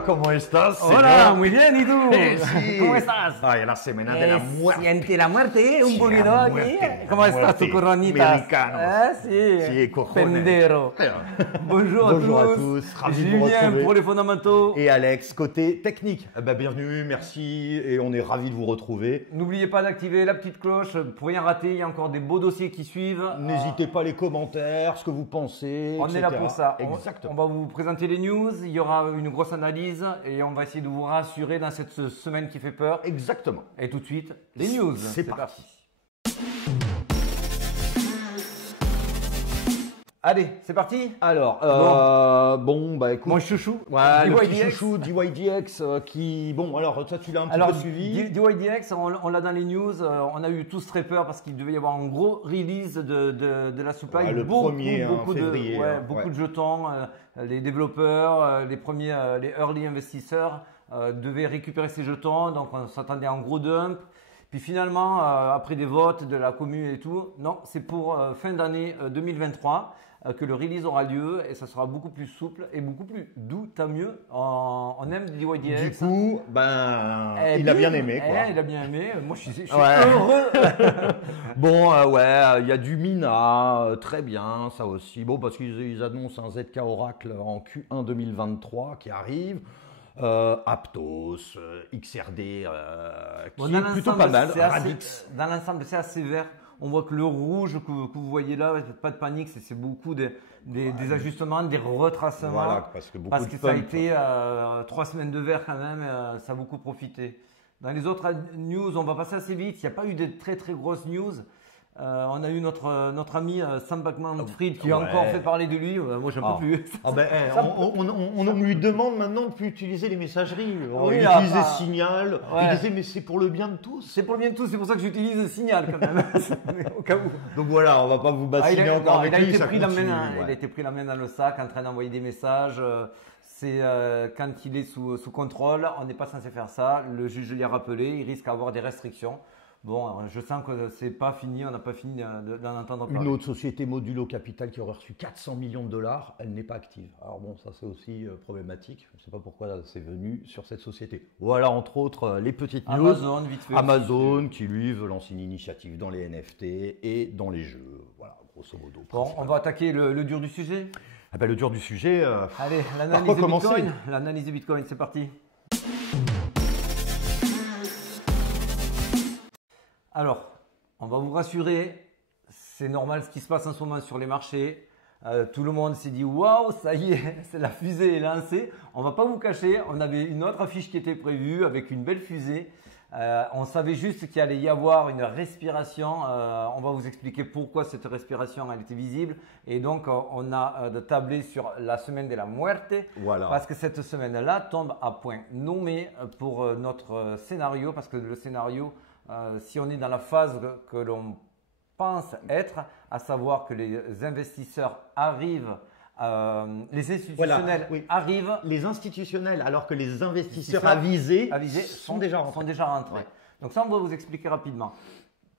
Hola, ¿cómo estás, señor? Hola, muy bien, ¿y tú? Sí. ¿Cómo estás? Ay, la semana de la muerte. Siente la muerte, un Sí, poquito la aquí. muerte, ¿Cómo la estás, tu muerte. coronita? Mexicanos. Sí. Sí, cojones. Pendero. Bonjour à tous, ravi de vous Julien retrouver. pour les fondamentaux. Et Alex, côté technique. Bienvenue, merci, et on est ravis de vous retrouver. N'oubliez pas d'activer la petite cloche pour rien rater. Il y a encore des beaux dossiers qui suivent. N'hésitez pas les commentaires, ce que vous pensez, On etc. est là pour ça. Exactement. On va vous présenter les news. Il y aura une grosse analyse et on va essayer de vous rassurer dans cette semaine qui fait peur. Exactement. Et tout de suite, les news. C'est parti. Allez, c'est parti. Alors, bah écoute. Mon chouchou. Ouais, le petit DYDX. chouchou DYDX qui, bon, alors toi tu l'as un petit Alors, peu suivi. DYDX, on l'a dans les news. On a eu tous très peur parce qu'il devait y avoir un gros release de la supply. Ouais, le premier, février, beaucoup de jetons. Les développeurs, les premiers, les early investisseurs devaient récupérer ces jetons. Donc, on s'attendait à un gros dump. Puis finalement, après des votes de la commune et tout, non, c'est pour fin d'année 2023 que le release aura lieu et ça sera beaucoup plus souple et beaucoup plus doux, tant mieux. On aime DYDX. Du coup, il a bien aimé, quoi. Il a bien aimé. Moi, je suis Ouais. heureux. Bon, il y a du Mina, très bien, ça aussi. Bon, parce qu'ils annoncent un ZK Oracle en Q1 2023 qui arrive. Aptos, XRD, qui est plutôt pas mal. Radix. Dans l'ensemble, c'est assez vert. On voit que le rouge que vous voyez là, pas de panique, c'est beaucoup des ajustements, des retracements. Voilà, parce que ça a été 3 semaines de vert quand même, ça a beaucoup profité. Dans les autres news, on va passer assez vite. Il n'y a pas eu de très très grosses news. On a eu notre ami Sam Bankman-Fried qui a encore fait parler de lui. Moi, j'en peux plus. On lui demande maintenant de ne plus utiliser les messageries. Oui, il utilisait Signal. Ouais. Il disait mais c'est pour le bien de tous. C'est pour le bien de tous, c'est pour ça que j'utilise Signal quand même, au cas où. Donc voilà, on va pas vous bassiner encore avec lui. Il a été pris la main dans le sac en train d'envoyer des messages. C'est quand il est sous contrôle, on n'est pas censé faire ça. Le juge lui a rappelé, il risque d'avoir des restrictions. Bon, je sens que c'est pas fini, on n'a pas fini d'en entendre parler. Une autre société Modulo Capital qui aurait reçu 400 millions de dollars, elle n'est pas active. Alors bon, ça c'est aussi problématique. Je ne sais pas pourquoi c'est venu sur cette société. Voilà, entre autres, les petites news. Amazon, vite fait. Amazon qui lui veut lancer une initiative dans les NFT et dans les jeux. Voilà, grosso modo. Bon, on va attaquer le dur du sujet. Le dur du sujet. Allez, l'analyse de Bitcoin. L'analyse de Bitcoin, c'est parti. Alors, on va vous rassurer, c'est normal ce qui se passe en ce moment sur les marchés. Tout le monde s'est dit waouh, ça y est, la fusée est lancée. On va pas vous cacher, on avait une autre affiche qui était prévue avec une belle fusée. On savait juste qu'il allait y avoir une respiration. On va vous expliquer pourquoi cette respiration elle était visible. Et donc, on a tablé sur la semaine de la muerte. Voilà. Parce que cette semaine-là tombe à point nommé pour notre scénario. Parce que le scénario, si on est dans la phase que l'on pense être, à savoir que les investisseurs arrivent, les institutionnels arrivent. Les institutionnels, alors que les investisseurs avisés sont déjà rentrés. Ouais. Donc ça, on va vous expliquer rapidement.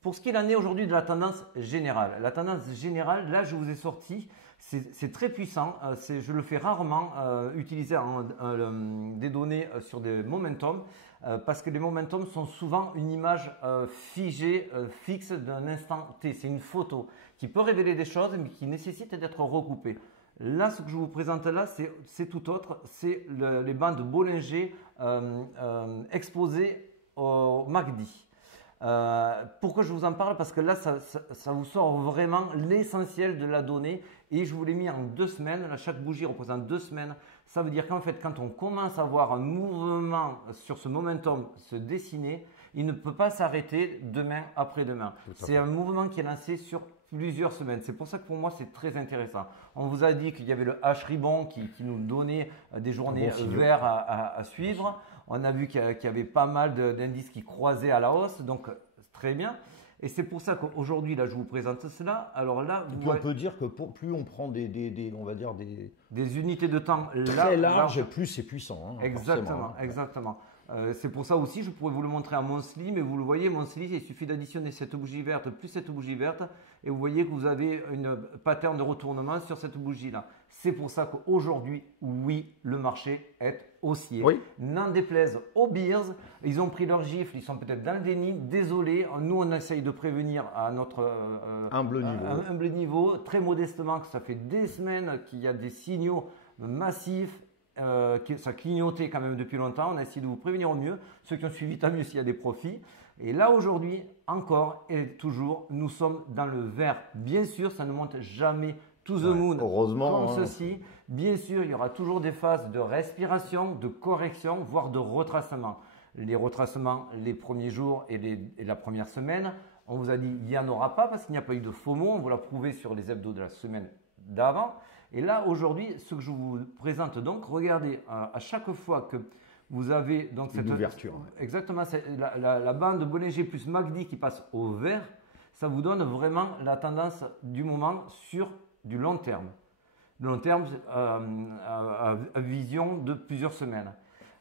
Pour ce qu'il en est aujourd'hui de la tendance générale. La tendance générale, là, je vous ai sorti, c'est très puissant. Je le fais rarement utiliser des données sur des momentum parce que les momentum sont souvent une image figée, fixe d'un instant T. C'est une photo qui peut révéler des choses mais qui nécessite d'être recoupée. Là, ce que je vous présente là, c'est tout autre. C'est les bandes Bollinger exposées au MACD. Pourquoi je vous en parle? Parce que là, ça vous sort vraiment l'essentiel de la donnée et je vous l'ai mis en 2 semaines. Là, chaque bougie représente 2 semaines. Ça veut dire qu'en fait, quand on commence à voir un mouvement sur ce momentum se dessiner, il ne peut pas s'arrêter demain après-demain. C'est un mouvement qui est lancé sur plusieurs semaines. C'est pour ça que pour moi, c'est très intéressant. On vous a dit qu'il y avait le H-Ribbon qui nous donnait des journées vertes à suivre. On a vu qu'il y avait pas mal d'indices qui croisaient à la hausse, donc très bien. Et c'est pour ça qu'aujourd'hui, là, je vous présente cela. Alors là, on peut dire que plus on prend on va dire des unités de temps très larges, plus c'est puissant. Hein, exactement. C'est pour ça aussi, je pourrais vous le montrer en monthly, mais vous le voyez, monthly, il suffit d'additionner cette bougie verte plus cette bougie verte et vous voyez que vous avez une pattern de retournement sur cette bougie-là. C'est pour ça qu'aujourd'hui, oui, le marché est haussier. Oui. N'en déplaise aux bears, ils ont pris leur gifle, ils sont peut-être dans le déni. Désolé, nous on essaye de prévenir à notre humble niveau, très modestement, que ça fait des semaines qu'il y a des signaux massifs. Ça clignotait quand même depuis longtemps. On a essayé de vous prévenir au mieux. Ceux qui ont suivi, tant mieux s'il y a des profits. Et là, aujourd'hui, encore et toujours, nous sommes dans le vert. Bien sûr, ça ne monte jamais to the moon heureusement, comme ceci. Bien sûr, il y aura toujours des phases de respiration, de correction, voire de retracement. Les retracements les premiers jours et la première semaine, on vous a dit il n'y en aura pas parce qu'il n'y a pas eu de FOMO. On vous l'a prouvé sur les hebdos de la semaine d'avant. Et là, aujourd'hui, ce que je vous présente donc, regardez, à chaque fois que vous avez donc cette ouverture. Exactement, la bande Bollinger plus MACD qui passe au vert, ça vous donne vraiment la tendance du moment sur du long terme. Le long terme à vision de plusieurs semaines.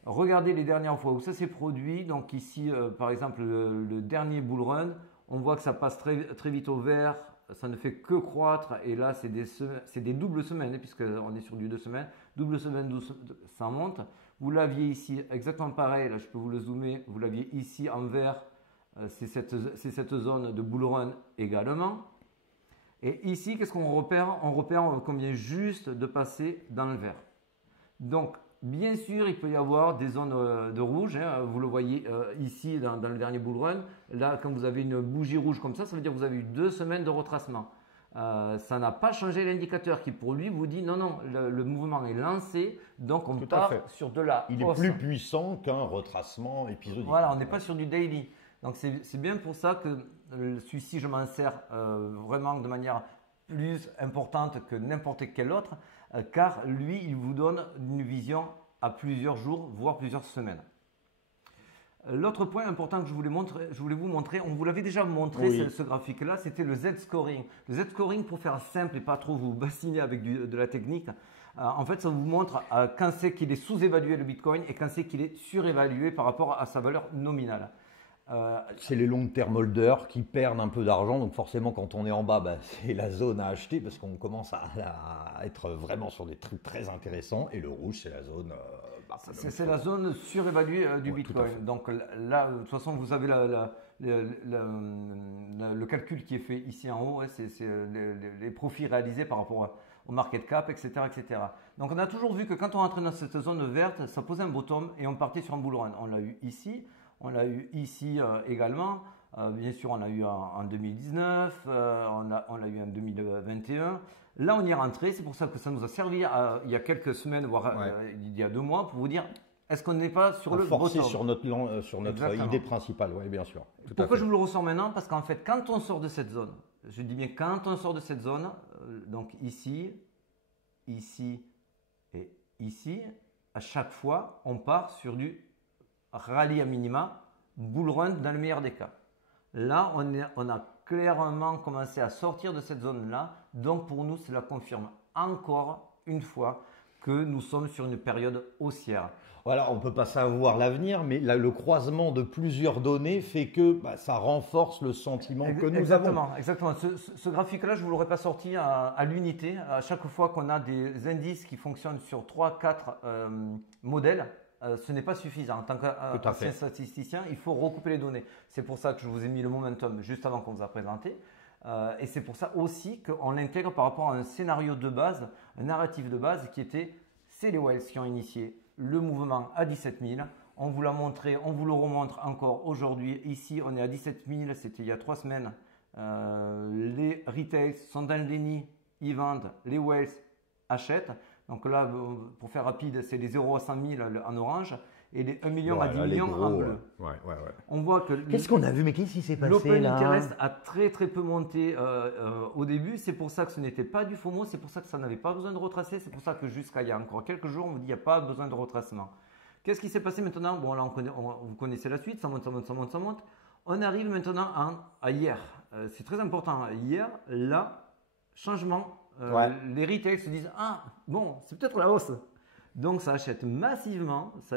Regardez les dernières fois où ça s'est produit. Donc ici, par exemple, le dernier bull run, on voit que ça passe très vite au vert. Ça ne fait que croître et là c'est des doubles semaines puisqu'on est sur du 2 semaines, double semaine, ça monte. Vous l'aviez ici exactement pareil, là je peux vous le zoomer, vous l'aviez ici en vert, c'est cette zone de bull run également. Et ici qu'est-ce qu'on repère? On repère qu'on vient juste de passer dans le vert. Donc bien sûr, il peut y avoir des zones de rouge. Vous le voyez ici dans le dernier bull run. Là, quand vous avez une bougie rouge comme ça veut dire que vous avez eu 2 semaines de retracement. Ça n'a pas changé l'indicateur qui, pour lui, vous dit non, non, le mouvement est lancé. Donc, on part sur de la Il hausse. est plus puissant qu'un retracement épisodique. Voilà, on n'est pas sur du daily. Donc, c'est bien pour ça que celui-ci, je m'en sers vraiment de manière plus importante que n'importe quel autre. Car lui, il vous donne une vision à plusieurs jours, voire plusieurs semaines. L'autre point important que je voulais vous montrer, on vous l'avait déjà montré ce graphique-là, c'était le Z-scoring. Le Z-scoring, pour faire simple et pas trop vous bassiner avec de la technique, en fait, ça vous montre quand c'est qu'il est sous-évalué le Bitcoin et quand c'est qu'il est surévalué par rapport à sa valeur nominale. C'est les long-term holders qui perdent un peu d'argent, donc forcément quand on est en bas, c'est la zone à acheter parce qu'on commence à être vraiment sur des trucs très intéressants et le rouge c'est la zone… c'est la zone surévaluée du Bitcoin. Donc là, de toute façon, vous avez le calcul qui est fait ici en haut, c'est les profits réalisés par rapport au market cap, etc., etc. Donc on a toujours vu que quand on rentrait dans cette zone verte, ça posait un bottom et on partait sur un bull run. On l'a eu ici. On l'a eu ici également, bien sûr on l'a eu en 2019, on l'a eu en 2021. Là on y est rentré, c'est pour ça que ça nous a servi il y a quelques semaines, voire il y a 2 mois, pour vous dire est-ce qu'on n'est pas sur le bottom sur notre idée principale, oui bien sûr. Pourquoi je vous le ressors maintenant? Parce qu'en fait quand on sort de cette zone, je dis bien quand on sort de cette zone, donc ici, ici et ici, à chaque fois on part sur du rallye à minima, bull run dans le meilleur des cas. Là, on a clairement commencé à sortir de cette zone-là. Donc, pour nous, cela confirme encore une fois que nous sommes sur une période haussière. Voilà, on ne peut pas savoir l'avenir, mais le croisement de plusieurs données fait que ça renforce le sentiment que nous avons. Exactement. Ce graphique-là, je ne vous l'aurais pas sorti à l'unité. À chaque fois qu'on a des indices qui fonctionnent sur 3-4 modèles, ce n'est pas suffisant. En tant qu'ancien statisticien, il faut recouper les données. C'est pour ça que je vous ai mis le momentum juste avant qu'on vous a présenté. Et c'est pour ça aussi qu'on l'intègre par rapport à un scénario de base, un narratif de base qui était, c'est les whales qui ont initié le mouvement à 17 000. On vous l'a montré, on vous le remontre encore aujourd'hui. Ici, on est à 17 000, c'était il y a 3 semaines. Les retails sont dans le déni, ils vendent, les whales achètent. Donc là, pour faire rapide, c'est les 0 à 100 000 en orange et les 1 million à 10 millions en bleu. On voit que… Qu'est-ce qu'on a vu? Mais qu'est-ce qui s'est passé l'open là? interest a très peu monté au début. C'est pour ça que ce n'était pas du FOMO. C'est pour ça que ça n'avait pas besoin de retracer. C'est pour ça que jusqu'à il y a encore quelques jours, on vous dit qu'il n'y a pas besoin de retracement. Qu'est-ce qui s'est passé maintenant? Bon, là, vous connaissez la suite. Ça monte, ça monte, ça monte, ça monte. On arrive maintenant à hier. C'est très important. Hier, là, changement. Les retails se disent « Ah, bon, c'est peut-être la hausse. » Donc ça achète massivement, ça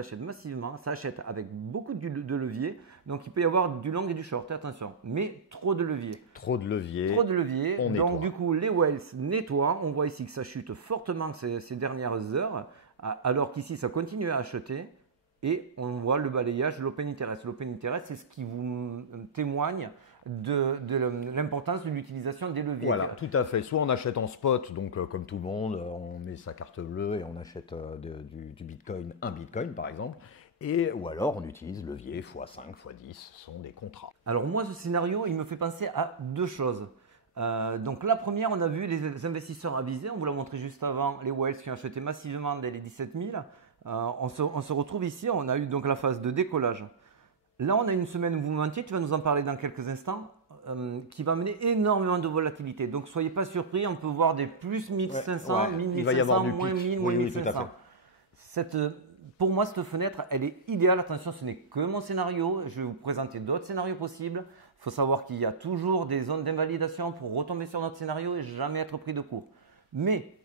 achète avec beaucoup de levier. Donc il peut y avoir du long et du short, attention. Mais trop de levier. Trop de levier. Trop de levier. On nettoie. Donc du coup, les whales nettoient. On voit ici que ça chute fortement ces dernières heures, alors qu'ici ça continue à acheter. Et on voit le balayage de l'open interest. L'open interest, c'est ce qui vous témoigne de l'importance de l'utilisation des leviers. Voilà, tout à fait. Soit on achète en spot, donc comme tout le monde, on met sa carte bleue et on achète du Bitcoin, un Bitcoin par exemple. Ou alors on utilise levier x5, x10, ce sont des contrats. Alors moi, ce scénario, il me fait penser à deux choses. Donc la première, on a vu les investisseurs avisés, on vous l'a montré juste avant, les whales qui ont acheté massivement dès les 17 000. On se retrouve ici, on a eu donc la phase de décollage. Là, on a une semaine mouvementée, tu vas nous en parler dans quelques instants, qui va amener énormément de volatilité. Donc, soyez pas surpris, on peut voir des plus 1500, 1500, moins 1000, moins 1500. Pour moi, cette fenêtre, elle est idéale. Attention, ce n'est que mon scénario. Je vais vous présenter d'autres scénarios possibles. Il faut savoir qu'il y a toujours des zones d'invalidation pour retomber sur notre scénario et jamais être pris de court. Mais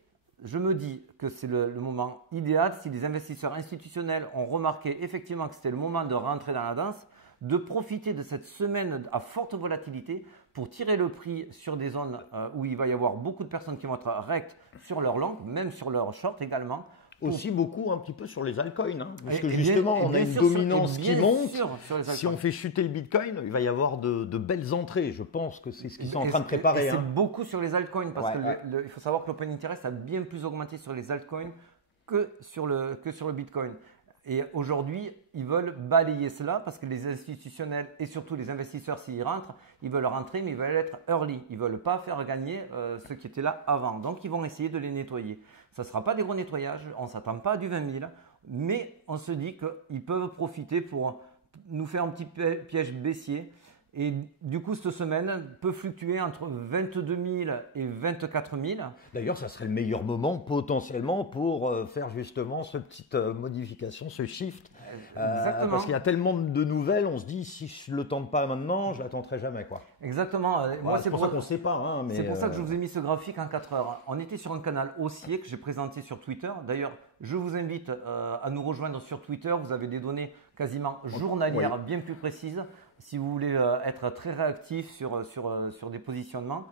je me dis que c'est le moment idéal si les investisseurs institutionnels ont remarqué effectivement que c'était le moment de rentrer dans la danse, de profiter de cette semaine à forte volatilité pour tirer le prix sur des zones où il va y avoir beaucoup de personnes qui vont être rectes sur leur long, même sur leur short également. Aussi beaucoup un petit peu sur les altcoins, hein, parce que justement on a une dominance qui monte. Si on fait chuter le Bitcoin, il va y avoir de belles entrées. Je pense que c'est ce qu'ils sont en train de préparer. C'est beaucoup sur les altcoins parce il faut savoir que l'open interest a bien plus augmenté sur les altcoins que sur le Bitcoin. Et aujourd'hui, ils veulent balayer cela parce que les institutionnels et surtout les investisseurs, s'ils rentrent, ils veulent rentrer, mais ils veulent être early. Ils ne veulent pas faire gagner ceux qui étaient là avant. Donc, ils vont essayer de les nettoyer. Ça ne sera pas des gros nettoyages, on ne s'attend pas à du 20 000, mais on se dit qu'ils peuvent profiter pour nous faire un petit piège baissier. Et du coup, cette semaine peut fluctuer entre 22 000 et 24 000. D'ailleurs, ça serait le meilleur moment potentiellement pour faire justement cette petite modification, ce shift. Exactement. Parce qu'il y a tellement de nouvelles, on se dit si je ne le tente pas maintenant, je ne la tenterai jamais, quoi. Exactement. Moi, c'est pour ça qu'on ne sait pas. Hein, c'est pour ça que je vous ai mis ce graphique en 4 heures. On était sur un canal haussier que j'ai présenté sur Twitter. D'ailleurs, je vous invite à nous rejoindre sur Twitter. Vous avez des données quasiment journalières, bien plus précises. Si vous voulez être très réactif sur des positionnements.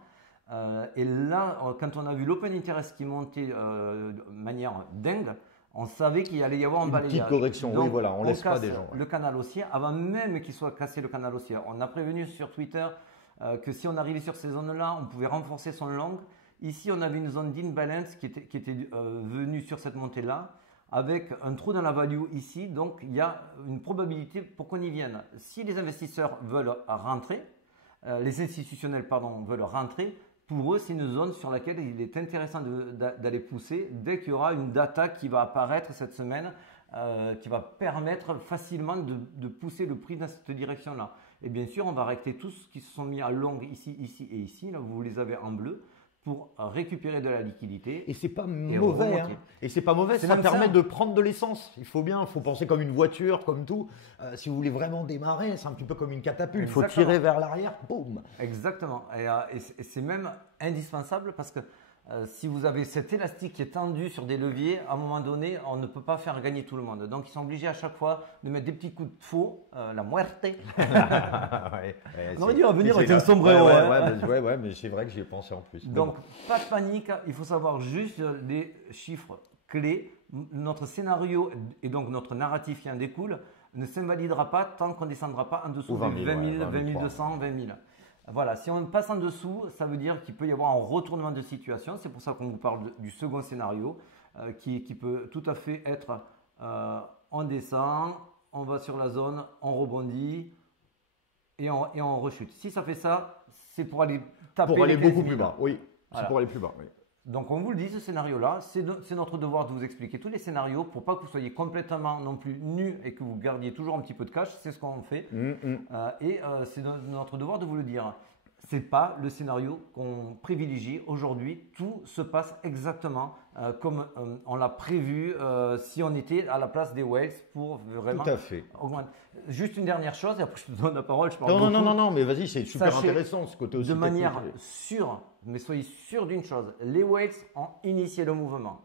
Et là, quand on a vu l'open interest qui montait de manière dingue, on savait qu'il allait y avoir un balayage. Une petite correction, donc, oui, voilà, on ne laisse pas des gens. Le canal haussier, avant même qu'il soit cassé le canal haussier. On a prévenu sur Twitter que si on arrivait sur ces zones-là, on pouvait renforcer son long. Ici, on avait une zone d'imbalance qui était venue sur cette montée-là, avec un trou dans la value ici. Donc, il y a une probabilité pour qu'on y vienne. Si les investisseurs veulent rentrer, les institutionnels, pardon, veulent rentrer, pour eux, c'est une zone sur laquelle il est intéressant d'aller pousser dès qu'il y aura une data qui va apparaître cette semaine, qui va permettre facilement de pousser le prix dans cette direction-là. Et bien sûr, on va recter tous qui se sont mis à long ici, ici et ici. Là, vous les avez en bleu, pour récupérer de la liquidité. Et c'est pas mauvais. Hein. Et c'est pas mauvais, ça permet de prendre de l'essence. Il faut penser comme une voiture, comme tout. Si vous voulez vraiment démarrer, c'est un petit peu comme une catapulte. Il faut tirer vers l'arrière, boum. Exactement. Et c'est même indispensable parce que si vous avez cet élastique qui est tendu sur des leviers, à un moment donné, on ne peut pas faire gagner tout le monde. Donc, ils sont obligés à chaque fois de mettre des petits coups de faux, la muerte. On aurait dû revenir avec un sombrero. Ouais, mais c'est vrai que j'y ai pensé en plus. Donc, pas de panique. Il faut savoir juste les chiffres clés. Notre scénario et donc notre narratif qui en découle ne s'invalidera pas tant qu'on ne descendra pas en dessous de 20 000, 20 200, 20 000. Voilà, si on passe en dessous, ça veut dire qu'il peut y avoir un retournement de situation. C'est pour ça qu'on vous parle du second scénario qui peut tout à fait être on descend, on va sur la zone, on rebondit et on rechute. Si ça fait ça, c'est pour aller taper pour aller les 15 000. Beaucoup plus bas, oui. Voilà. C'est pour aller plus bas, oui. Donc on vous le dit, ce scénario-là, c'est notre devoir de vous expliquer tous les scénarios pour pas que vous soyez complètement non plus nus et que vous gardiez toujours un petit peu de cash. C'est ce qu'on fait. C'est notre devoir de vous le dire. C'est pas le scénario qu'on privilégie aujourd'hui. Tout se passe exactement comme on l'a prévu si on était à la place des whales pour vraiment tout à fait. augmenter. Juste une dernière chose, et après je te donne la parole. Je parle non, mais vas-y, c'est super intéressant ce côté aussi. De manière sûre, mais soyez sûr d'une chose, les whales ont initié le mouvement.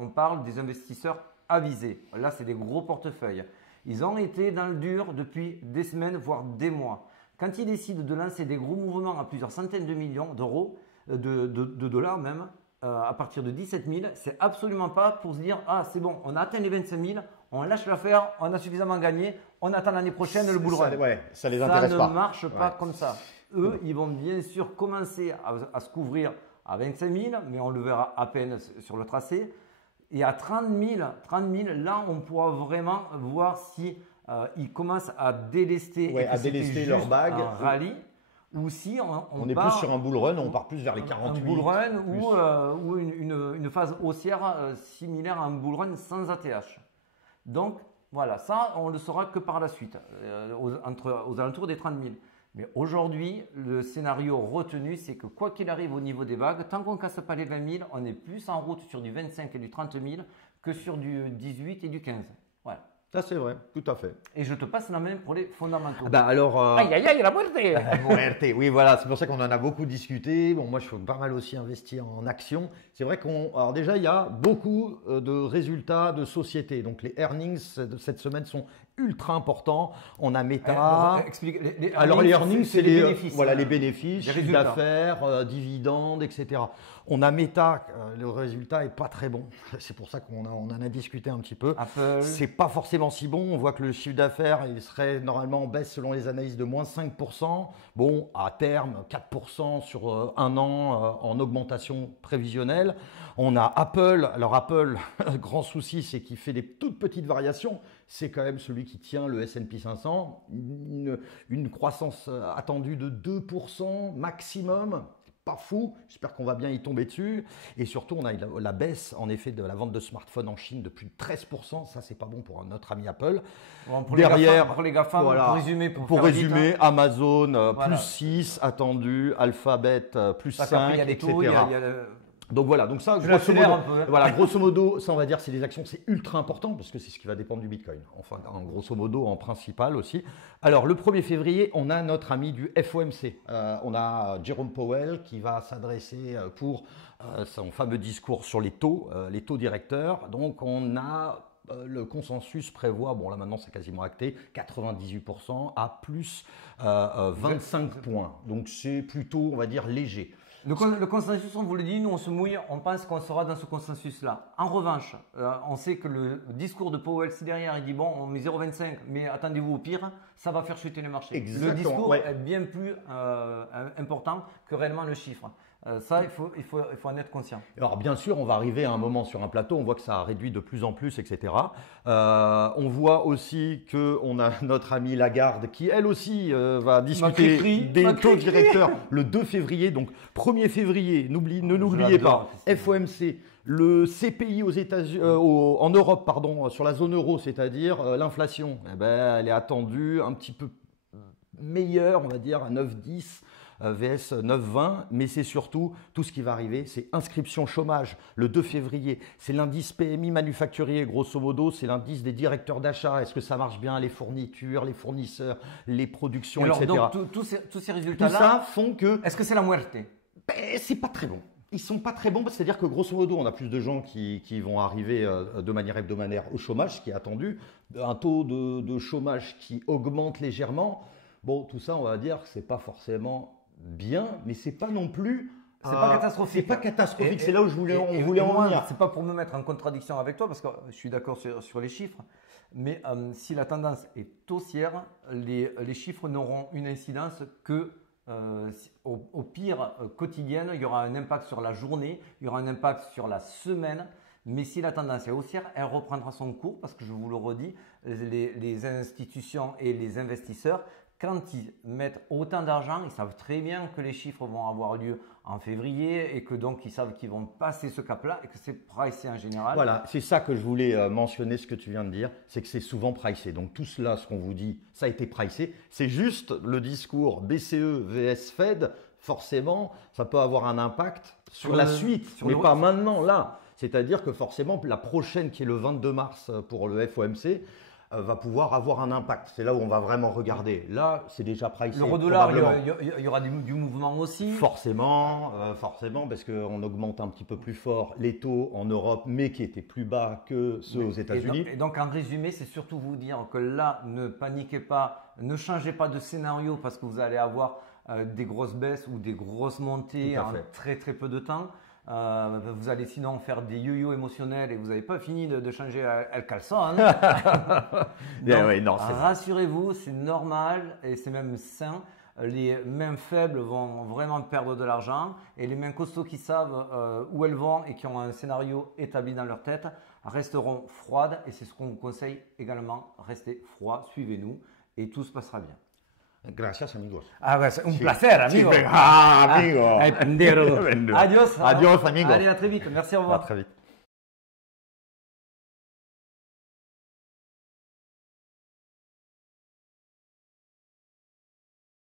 On parle des investisseurs avisés. Là, c'est des gros portefeuilles. Ils ont été dans le dur depuis des semaines, voire des mois. Quand ils décident de lancer des gros mouvements à plusieurs centaines de millions d'euros, de dollars même, à partir de 17 000, c'est absolument pas pour se dire « Ah, c'est bon, on a atteint les 25 000, on lâche l'affaire, on a suffisamment gagné, on attend l'année prochaine le bull run. » Ouais, ça les intéresse pas. Ça ne marche pas comme ça. Eux, ils vont bien sûr commencer à se couvrir à 25 000, mais on le verra à peine sur le tracé. Et à 30 000, là, on pourra vraiment voir si ils commencent à délester, leur bague. Un rallye, ou si on est plus sur un bull run, on part plus vers les 48. Un bull run ou une phase haussière similaire à un bull run sans ATH. Donc, voilà, ça, on le saura que par la suite, aux alentours des 30 000. Mais aujourd'hui, le scénario retenu, c'est que quoi qu'il arrive au niveau des vagues, tant qu'on ne casse pas les 20 000, on est plus en route sur du 25 et du 30 000 que sur du 18 et du 15. Voilà. Ça, c'est vrai, tout à fait. Et je te passe la main pour les fondamentaux. Aïe, aïe, aïe, la muerte. La muerte, oui, voilà, c'est pour ça qu'on en a beaucoup discuté. Bon, moi, je fais pas mal aussi investir en actions. C'est vrai alors déjà, il y a beaucoup de résultats de sociétés. Donc, les earnings de cette semaine sont ultra importants. On a Meta. Explique. Alors, les earnings, c'est les bénéfices. Voilà, les bénéfices, chiffre d'affaires, dividendes, etc. On a Meta, le résultat est pas très bon. C'est pour ça qu'on en a discuté un petit peu. Apple. C'est pas forcément si bon. On voit que le chiffre d'affaires, il serait normalement en baisse selon les analyses de moins 5%. Bon, à terme, 4% sur un an en augmentation prévisionnelle. On a Apple. Alors Apple, le grand souci, c'est qu'il fait des toutes petites variations. C'est quand même celui qui tient le S&P 500. Une croissance attendue de 2% maximum. Pas fou, j'espère qu'on va bien y tomber dessus. Et surtout, on a la baisse en effet de la vente de smartphones en Chine de plus de 13%. Ça, c'est pas bon pour notre ami Apple. Bon, pour les GAFAM, voilà, pour résumer, Amazon plus 6 attendu, Alphabet plus 5, etc. Donc voilà, donc ça, grosso modo, ça on va dire c'est des actions, c'est ultra important parce que c'est ce qui va dépendre du Bitcoin. Enfin, grosso modo, en principal aussi. Alors le 1er février, on a notre ami du FOMC. On a Jerome Powell qui va s'adresser pour son fameux discours sur les taux directeurs. Donc on a le consensus prévoit, bon là maintenant c'est quasiment acté, 98% à plus 25 points. Donc c'est plutôt, on va dire, léger. Le consensus, on vous le dit, nous on se mouille, on pense qu'on sera dans ce consensus-là. En revanche, on sait que le discours de Powell, si derrière il dit bon, on met 0,25, mais attendez-vous au pire, ça va faire chuter les marchés. Exactement, le discours est bien plus important que réellement le chiffre. Ça, il faut en être conscient. Alors bien sûr, on va arriver à un moment sur un plateau, on voit que ça a réduit de plus en plus, etc. On voit aussi qu'on a notre amie Lagarde qui, elle aussi, va discuter des taux directeurs le 2 février. Donc 1er février, ne l'oubliez pas, FOMC, le CPI aux États-Unis, en Europe, pardon, sur la zone euro, c'est-à-dire l'inflation, elle est attendue un petit peu meilleure, on va dire, à 9,10. VS 9,20, mais c'est surtout tout ce qui va arriver, c'est inscription chômage le 2 février, c'est l'indice PMI manufacturier, grosso modo, c'est l'indice des directeurs d'achat, est-ce que ça marche bien, les fournitures, les fournisseurs, les productions, alors, etc. Donc tous ces résultats-là, tout ça font que… Est-ce que c'est la muerte? C'est pas très bon. Ils sont pas très bons, c'est-à-dire que grosso modo, on a plus de gens qui vont arriver de manière hebdomadaire au chômage, ce qui est attendu, un taux de chômage qui augmente légèrement. Bon, tout ça, on va dire que c'est pas forcément bien, mais c'est pas non plus. C'est pas catastrophique. C'est pas catastrophique. C'est là où on voulait en venir. C'est pas pour me mettre en contradiction avec toi, parce que je suis d'accord sur les chiffres. Mais si la tendance est haussière, les chiffres n'auront une incidence que au pire quotidienne. Il y aura un impact sur la journée, il y aura un impact sur la semaine. Mais si la tendance est haussière, elle reprendra son cours, parce que je vous le redis, les institutions et les investisseurs, quand ils mettent autant d'argent, ils savent très bien que les chiffres vont avoir lieu en février et que donc ils savent qu'ils vont passer ce cap-là et que c'est pricé en général. Voilà, c'est ça que je voulais mentionner, ce que tu viens de dire, c'est que c'est souvent pricé. Donc tout cela, ce qu'on vous dit, ça a été pricé. C'est juste le discours BCE vs Fed, forcément, ça peut avoir un impact sur la suite, mais pas maintenant, là. C'est-à-dire que forcément, la prochaine qui est le 22 mars pour le FOMC, va pouvoir avoir un impact. C'est là où on va vraiment regarder. Là, c'est déjà pricé. L'euro-dollar, il y aura du mouvement aussi. Forcément, parce qu'on augmente un petit peu plus fort les taux en Europe, mais qui étaient plus bas que ceux aux États-Unis. Et donc, en résumé, c'est surtout vous dire que là, ne paniquez pas, ne changez pas de scénario parce que vous allez avoir des grosses baisses ou des grosses montées en très très peu de temps. Vous allez sinon faire des yo-yo émotionnels et vous n'avez pas fini de changer El Caleçon. Rassurez-vous, c'est normal et c'est même sain. Les mains faibles vont vraiment perdre de l'argent et les mains costauds qui savent où elles vont et qui ont un scénario établi dans leur tête resteront froides et c'est ce qu'on vous conseille également. Restez froid, suivez-nous et tout se passera bien. Gracias, amigos. C'est un placer, amigo. Amigo. Adios. Adios, amigos. Allez, à très vite. Merci, au revoir. À très vite.